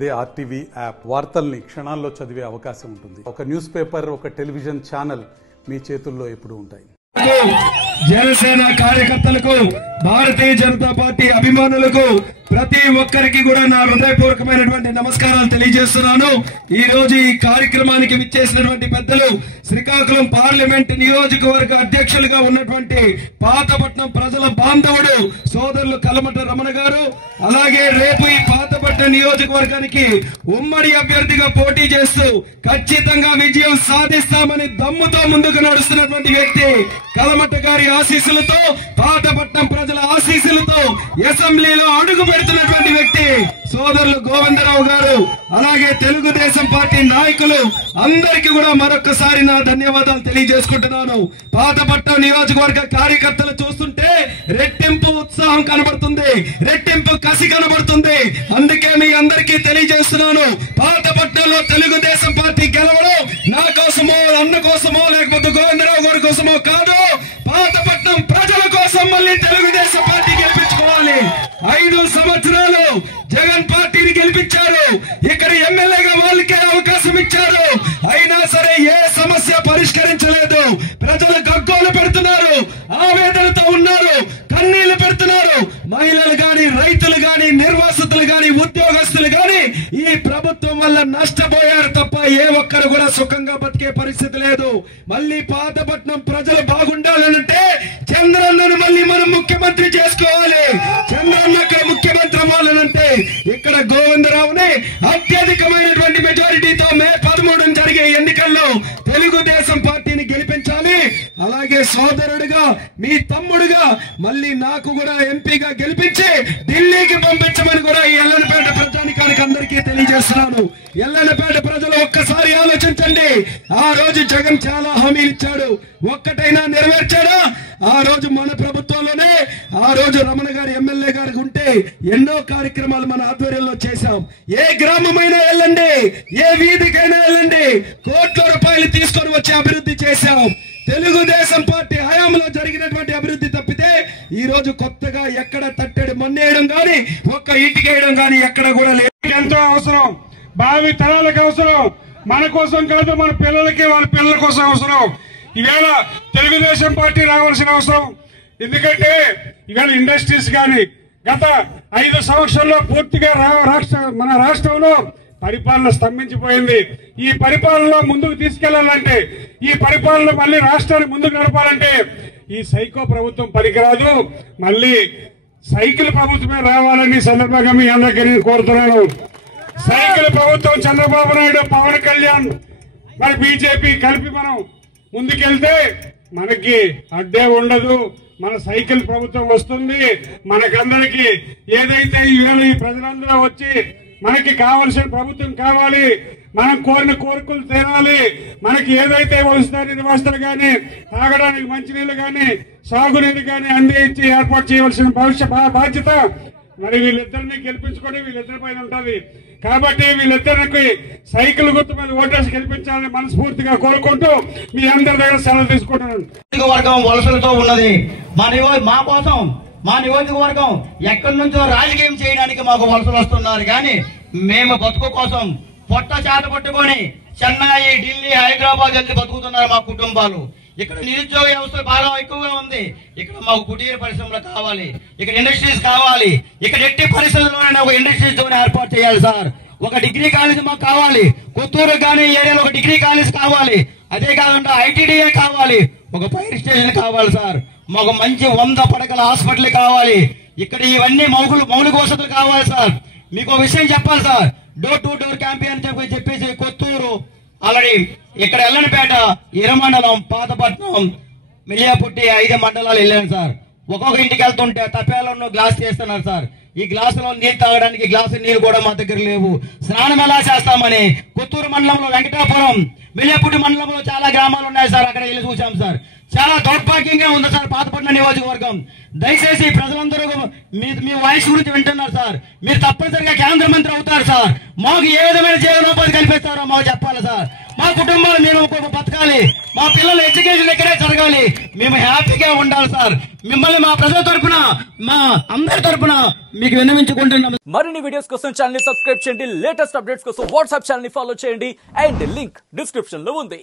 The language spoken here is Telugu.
అదే ఆర్టీవీ యాప్ వార్తల్ని క్షణాల్లో చదివే అవకాశం ఉంటుంది. ఒక న్యూస్ పేపర్, ఒక టెలివిజన్ ఛానల్ మీ చేతుల్లో ఎప్పుడూ ఉంటాయి. జనసేన కార్యకర్తలకు, భారతీయ జనతా పార్టీ అభిమానులకు ప్రతి ఒక్కరికి కూడా నా హృదయపూర్వకమైనటువంటి నమస్కారాలు తెలియజేస్తున్నాను. ఈ రోజు ఈ కార్యక్రమానికి విచ్చేసినటువంటి పెద్దలు, శ్రీకాకుళం పార్లమెంట్ నియోజకవర్గ అధ్యక్షులుగా ఉన్నటువంటి పాతపట్నం ప్రజల బాంధవుడు సోదరులు కలమట రమణ గారు, అలాగే రేపు ఈ పాతపట్నం నియోజకవర్గానికి ఉమ్మడి అభ్యర్థిగా పోటీ చేస్తూ ఖచ్చితంగా విజయం సాధిస్తామని దమ్ముతో ముందుకు నడుస్తున్నటువంటి వ్యక్తి కలమట గారి ఆశీస్సులతో, పాతపట్నం ప్రజల ఆశీస్సులతో అసెంబ్లీలో అడుగు పెడుతున్నటువంటి వ్యక్తి సోదరులు గోవిందరావు గారు, అలాగే తెలుగుదేశం పార్టీ నాయకులు అందరికీ కూడా మరొకసారి నా ధన్యవాదాలు తెలియజేసుకుంటున్నాను. పాతపట్నం నియోజకవర్గ కార్యకర్తలు చూస్తుంటే రెట్టింపు ఉత్సాహం కనబడుతుంది, రెట్టింపు కసి కనబడుతుంది. అందుకే మీ అందరికీ తెలియజేస్తున్నాను, పాతపట్నంలో తెలుగుదేశం పార్టీ గెలవడం నా కోసమో, అన్న కోసమో, లేకపోతే గోవిందరావు గారి కోసమో కాదు, పాతపట్నం ప్రజల కోసం మళ్ళీ తెలుగుదేశం పార్టీ గెలిపించుకోవాలి. 5 సంవత్సరాలు జగన్ పార్టీని గెలిపించారు, ఇక్కడ ఎమ్మెల్యేగా వాళ్ళకే అవకాశం ఇచ్చారు. అయినా సరే ఏ సమస్య పరిష్కరించలేదు. ప్రజలు గగ్గోలు పెడుతున్నారు, ఆవేదనతో ఉన్నారు, కన్నీళ్లు పెడుతున్నారు. మహిళలు గాని, రైతులు గాని, నిర్వాసితులు గాని, ఉద్యోగస్తులు గాని ఈ ప్రభుత్వం వల్ల నష్టపోయారు తప్ప ఏ ఒక్కరు కూడా సుఖంగా బతికే పరిస్థితి లేదు. మళ్ళీ పాతపట్నం ప్రజలు బాగుండాలంటే చంద్రన్నను మళ్ళీ మనం ముఖ్యమంత్రి చేసుకోవాలి. చంద్రన్న ముఖ్యమంత్రి అవ్వాలనంటే ఇక్కడ గోవిందరావుని అత్యధికమైనటువంటి మెజారిటీతో మే 13 జరిగే ఎన్నికల్లో తెలుగుదేశం పార్టీని గెలిపించాలి. అలాగే సోదరుడిగా, మీ తమ్ముడుగా మళ్ళీ నాకు కూడా ఎంపీగా గెలిపించి ఢిల్లీకి పంపించమని కూడా ఈ ఎల్లనపేట ప్రజానికానికి అందరికీ తెలియజేస్తున్నాను. ఎల్లనపేట ప్రజలు ఒక్కసారి ఆలోచించండి. ఆ రోజు జగన్ చాలా హామీలు ఇచ్చాడు, ఒక్కటైనా నెరవేర్చాడా? ఆ రోజు మన ప్రభుత్వంలోనే ఆ రోజు రమణ గారు ఎమ్మెల్యే గారికి ఉంటే ఎన్నో కార్యక్రమాలు మన ఆధ్వర్యంలో చేశాం. ఏ గ్రామమైనా వెళ్ళండి, ఏ వీధికైనా వెళ్ళండి, కోట్ల రూపాయలు తీసుకొని వచ్చి అభివృద్ధి చేశాం. తెలుగుదేశం పార్టీ హయాంలో జరిగినటువంటి అభివృద్ధి తప్పితే ఈ రోజు కొత్తగా ఎక్కడ తట్టెడు మన్నేయడం గాని, ఒక్క ఇటుకేయడం గాని ఎక్కడ కూడా లేదు. ఎంతో అవసరం, భావి తరాలకు అవసరం, మన కోసం కాదు, మన పిల్లలకి, వాళ్ళ పిల్లల కోసం అవసరం. ఈవేళ తెలుగుదేశం పార్టీ రావాల్సిన అవసరం. ఎందుకంటే ఈవేళ ఇండస్ట్రీస్ కానీ గత 5 సంవత్సరాల్లో పూర్తిగా మన రాష్ట్రంలో పరిపాలన స్తంభించిపోయింది. ఈ పరిపాలనలో ముందుకు తీసుకెళ్లాలంటే, ఈ పరిపాలన మళ్ళీ రాష్ట్రాన్ని ముందుకు నడపాలంటే ఈ సైకో ప్రభుత్వం పనికిరాదు. మళ్ళీ సైకిల్ ప్రభుత్వమే రావాలని సందర్భంగా మీ అందరికీ నేను కోరుతున్నాను. సైకిల్ ప్రభుత్వం చంద్రబాబు నాయుడు, పవన్ కళ్యాణ్, మరి బీజేపీ కలిపి మనం ముందుకెళ్తే మనకి అడ్డే ఉండదు. మన సైకిల్ ప్రభుత్వం వస్తుంది. మనకందరికి ఏదైతే ఈవేళ ఈ ప్రజలందరూ వచ్చి మనకి కావలసిన ప్రభుత్వం కావాలి, మనం కోరిన కోరికలు తీరాలి, మనకి ఏదైతే వసతులు గాని, తాగడానికి మంచినీళ్లు గాని, సాగునీరు గాని అందించి ఏర్పాటు చేయవలసిన బాధ్యత మరి వీళ్ళిద్దరిని గెలిపించుకొని వీళ్ళిద్దరి పైన ఉంటది. కాబట్టి వీళ్ళిద్దరికి సైకిల్ గుర్తు మీద ఓటేసి గెలిపించాలని మనస్ఫూర్తిగా కోరుకుంటూ మీ అందరి దగ్గర సెలవు తీసుకుంటున్నాను. నియోజకవర్గం వలసలతో ఉన్నది. మా కోసం, మా నియోజకవర్గం ఎక్కడి నుంచో రాజకీయం చేయడానికి మాకు వలసలు వస్తున్నారు. కానీ మేము బతుకు కోసం పొట్ట చేత పట్టుకొని చెన్నై, ఢిల్లీ, హైదరాబాద్ వెళ్ళి బతుకుతున్నారు మా కుటుంబాలు. ఇక్కడ నిరుద్యోగ వ్యవస్థ బాగా ఎక్కువగా ఉంది. ఇక్కడ మాకు కుటీర పరిశ్రమలు కావాలి, ఇక్కడ ఇండస్ట్రీస్ కావాలి. ఇక్కడ ఎట్టి పరిశ్రమలోనైనా ఒక ఇండస్ట్రీస్ జోన్ ఏర్పాటు చేయాలి సార్. ఒక డిగ్రీ కాలేజ్ మాకు కావాలి. కొత్తూరు కానీ ఏరియాలో ఒక డిగ్రీ కాలేజ్ కావాలి. అదే కాకుండా ఐటీడీఏ కావాలి, ఒక ఫైర్ స్టేషన్ కావాలి సార్. మాకు మంచి 100 పడకల హాస్పిటల్ కావాలి. ఇక్కడ ఇవన్నీ మౌలిక వసతులు కావాలి సార్. మీకు ఒక విషయం చెప్పాలి sir, door to door campaign చెప్పేసి కొత్తూరు, ఆల్రెడీ ఇక్కడ ఎల్లనపేట, ఇరమండలం, పాతపట్నం, మిలియాపుట్టి 5 మండలాలు వెళ్ళాను సార్. ఒక్కొక్క ఇంటికి వెళ్తుంటే తపేలను గ్లాస్ చేస్తున్నారు సార్. ఈ గ్లాసులో నీళ్ళు తాగడానికి గ్లాసు నీళ్ళు కూడా మా దగ్గర లేవు. స్నానం ఎలా చేస్తామని కొత్తూరు మండలంలో, వెంకటాపురం, మిలియాపుట్టి మండలంలో చాలా గ్రామాలు ఉన్నాయి సార్. అక్కడ వెళ్ళి చూసాం సార్. చాలా దౌర్భాగ్యంగా ఉంది సార్ పాతపట్నం నియోజకవర్గం. దయచేసి ప్రజలందరూ మీ వాయిస్ గురించి వింటున్నారు సార్. మీరు తప్పనిసరిగా కేంద్ర మంత్రి అవుతారు సార్. మాకు ఏ విధమైన జీవనోపాధి కల్పిస్తారో మాకు చెప్పాలి సార్. మా కుటుంబాలు మేము బతకాలి, మా పిల్లల ఎడ్యుకేషన్ ఇక్కడే జరగాలి, మేము హ్యాపీగా ఉండాలి సార్. మిమ్మల్ని మా ప్రజల తరపున మా అందరి తరపున మీకు విన్నవించుకుంటున్నాము. మరిన్ని వీడియోస్ కోసం ఛానల్ ని సబ్స్క్రైబ్ చేయండి. లేటెస్ట్ అప్డేట్స్ కోసం వాట్సాప్ ఛానల్ ని ఫాలో చేయండి. అండ్ లింక్ డిస్క్రిప్షన్ లో ఉంది.